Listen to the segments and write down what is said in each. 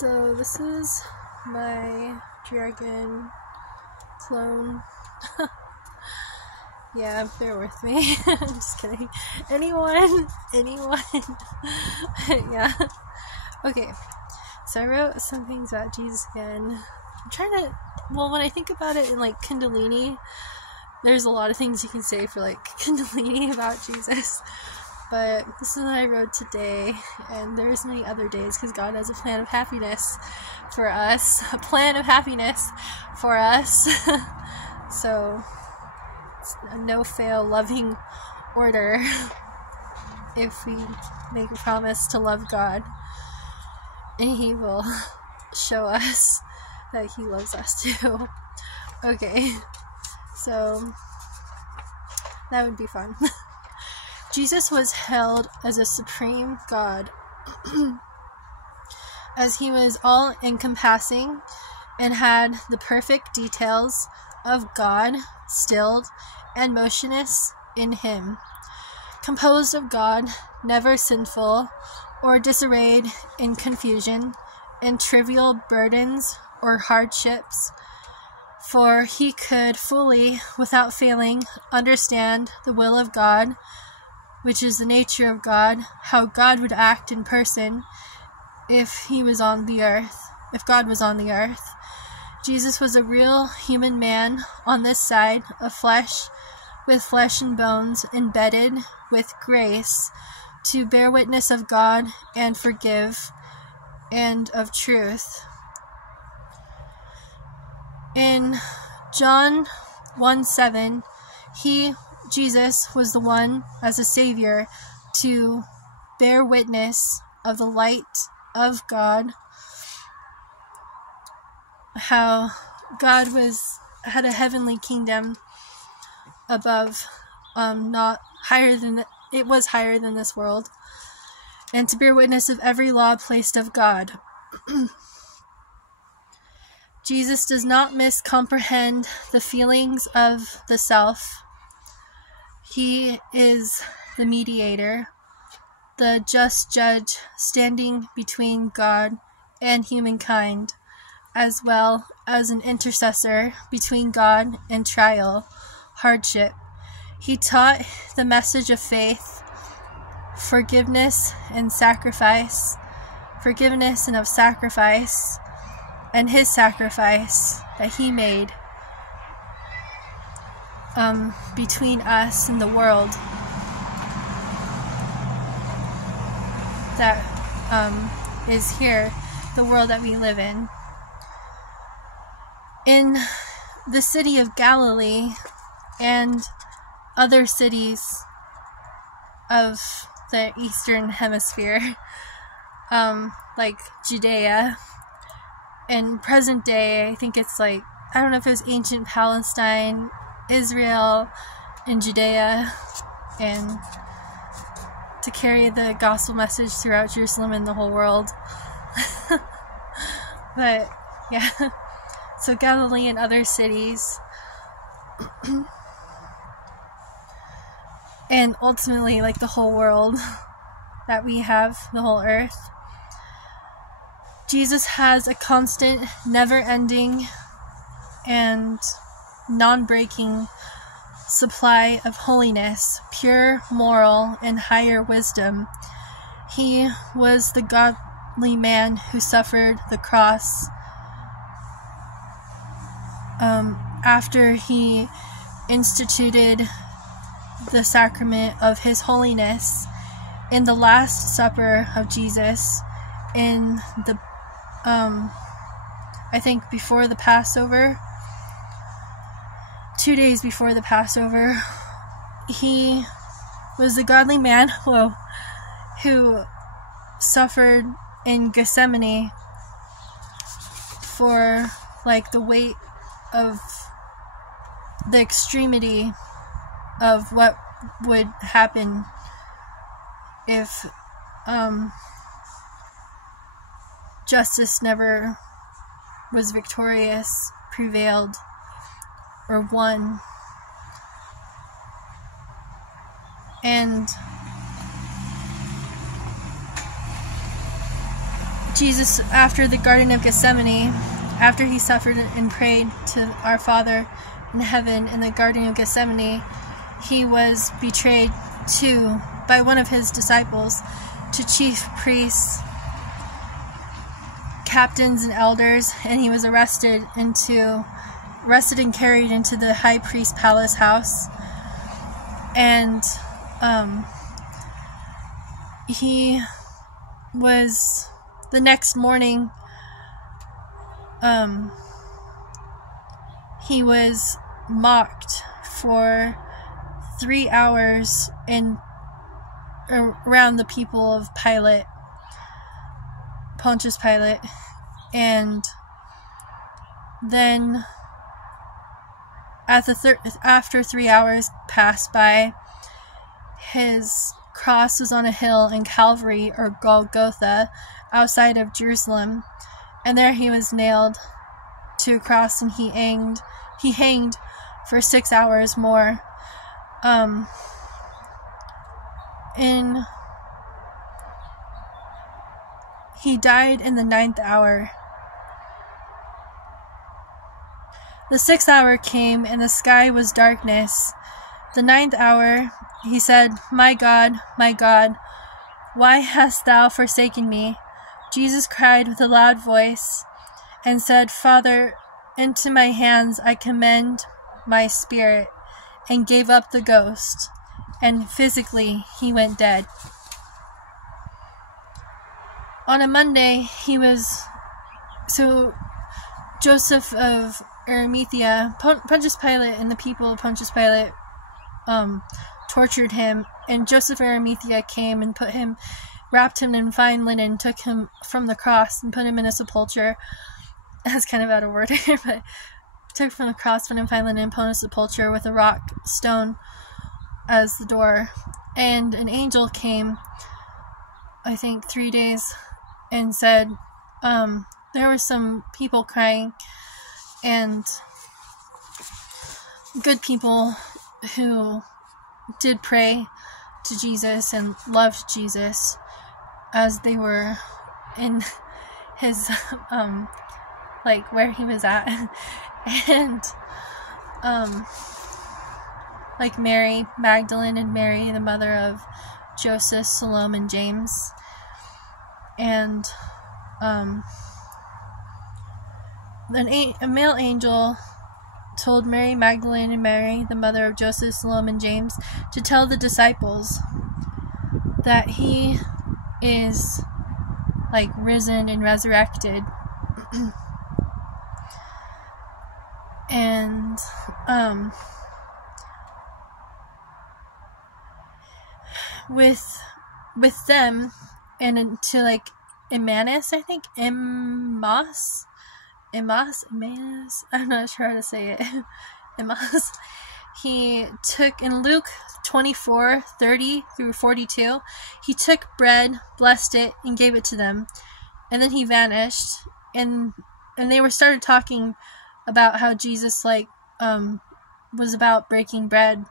So this is my dragon clone. Yeah, bear with me. I'm just kidding. Anyone? Yeah. Okay, so I wrote some things about Jesus again. I'm trying to, when I think about it in like Kundalini, there's a lot of things you can say for like Kundalini about Jesus. But this is what I wrote today, and there's many other days because God has a plan of happiness for us. A plan of happiness for us. So, it's a no-fail loving order if we make a promise to love God. And He will show us that He loves us too. Okay, so that would be fun. Jesus was held as a supreme God, as He was all-encompassing and had the perfect details of God stilled and motionless in Him, composed of God, never sinful or disarrayed in confusion and trivial burdens or hardships, for He could fully, without failing, understand the will of God, which is the nature of God, how God would act in person if He was on the earth, if God was on the earth. Jesus was a real human man on this side of flesh, with flesh and bones embedded with grace to bear witness of God and forgive, and of truth. In John 1:7, Jesus was the one as a Savior to bear witness of the light of God, how God had a heavenly kingdom above, not higher than it was higher than this world, and to bear witness of every law placed of God. Jesus does not miscomprehend the feelings of the self. He is the mediator, the just judge standing between God and humankind, as well as an intercessor between God and trial, hardship. He taught the message of faith, forgiveness and sacrifice, and His sacrifice that He made between us and the world that is here, the world that we live in. In the city of Galilee and other cities of the Eastern Hemisphere, like Judea, and present day, I think it's like, I don't know if it was ancient Palestine, Israel, and Judea, and to carry the gospel message throughout Jerusalem and the whole world. But, yeah. So Galilee and other cities. And ultimately, like the whole world that we have, the whole earth. Jesus has a constant, never-ending, and non-breaking supply of holiness, pure moral, and higher wisdom. He was the godly man who suffered the cross after He instituted the sacrament of His holiness in the Last Supper of Jesus, in the I think before the Passover, 2 days before the Passover. He was the godly man who suffered in Gethsemane for like the weight of the extremity of what would happen if justice never was victorious, prevailed, or won. And Jesus, after the Garden of Gethsemane, after he suffered and prayed to our Father in heaven in the Garden of Gethsemane, he was betrayed by one of his disciples to chief priests, captains, and elders, and he was arrested and carried into the high priest's palace house. And he was, the next morning, he was mocked for 3 hours around the people of Pontius Pilate, and then after 3 hours passed by, his cross was on a hill in Calvary, or Golgotha, outside of Jerusalem, and there he was nailed to a cross, and he hanged for 6 hours more. He died in the 9th hour. The 6th hour came, and the sky was darkness. The 9th hour, he said, my God, why hast thou forsaken me? Jesus cried with a loud voice and said, Father, into my hands I commend my spirit, and gave up the ghost. And physically, he went dead. On a Monday, Joseph of Arimathea, Pontius Pilate and the people of Pontius Pilate tortured him, and Joseph of Arimathea came and wrapped him in fine linen, took him from the cross and put him in a sepulchre. That's kind of out of order, but took from the cross, put him in fine linen, and put in a sepulchre with a rock stone as the door. And an angel came, I think 3 days, and said, there were some people crying, and good people who did pray to Jesus and loved Jesus as they were in his, where he was at. And, Mary Magdalene and Mary, the mother of Joseph, Salome, and James. And, a male angel told Mary Magdalene and Mary, the mother of Joseph, Salome, and James, to tell the disciples that he is, risen and resurrected. And, with them, and to, Emmaus, I think, Emmaus, I'm not sure how to say it, Emmaus, he took, in Luke 24:30-42, he took bread, blessed it, and gave it to them, and then he vanished, and they started talking about how Jesus, was about breaking bread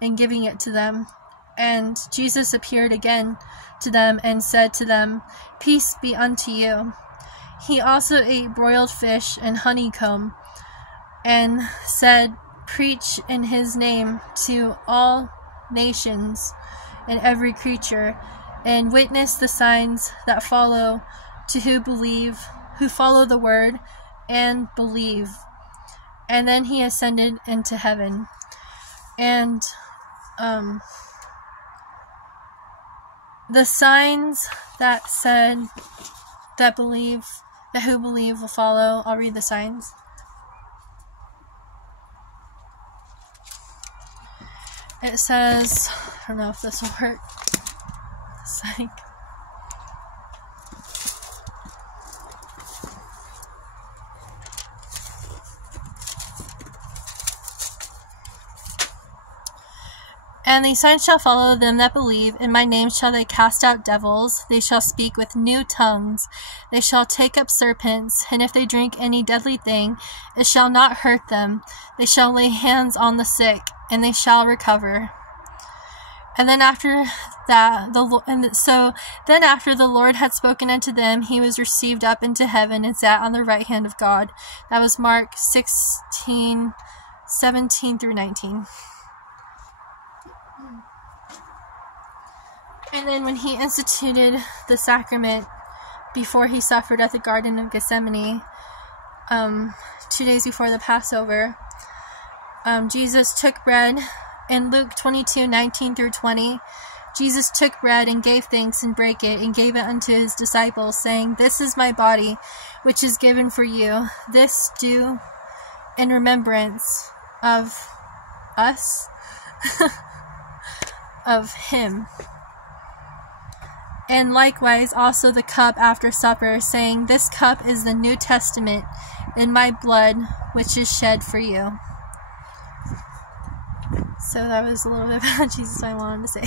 and giving it to them. And Jesus appeared again to them and said to them, Peace be unto you. He also ate broiled fish and honeycomb, and said, Preach in his name to all nations and every creature, and witness the signs that follow to who follow the word and believe. And then he ascended into heaven. And the signs that said that who believe will follow. I'll read the signs. It says, I don't know if this will work. It's And these signs shall follow them that believe. In my name shall they cast out devils. They shall speak with new tongues. They shall take up serpents. And if they drink any deadly thing, it shall not hurt them. They shall lay hands on the sick, and they shall recover. And then after that, after the Lord had spoken unto them, he was received up into heaven and sat on the right hand of God. That was Mark 16:17 through 19. And then when he instituted the sacrament before he suffered at the Garden of Gethsemane, 2 days before the Passover, Jesus took bread. In Luke 22:19 through 20, Jesus took bread and gave thanks and brake it and gave it unto his disciples, saying, This is my body, which is given for you. This do in remembrance of us, of him. And likewise also the cup after supper, saying, This cup is the New Testament in my blood, which is shed for you. So that was a little bit about Jesus I wanted to say.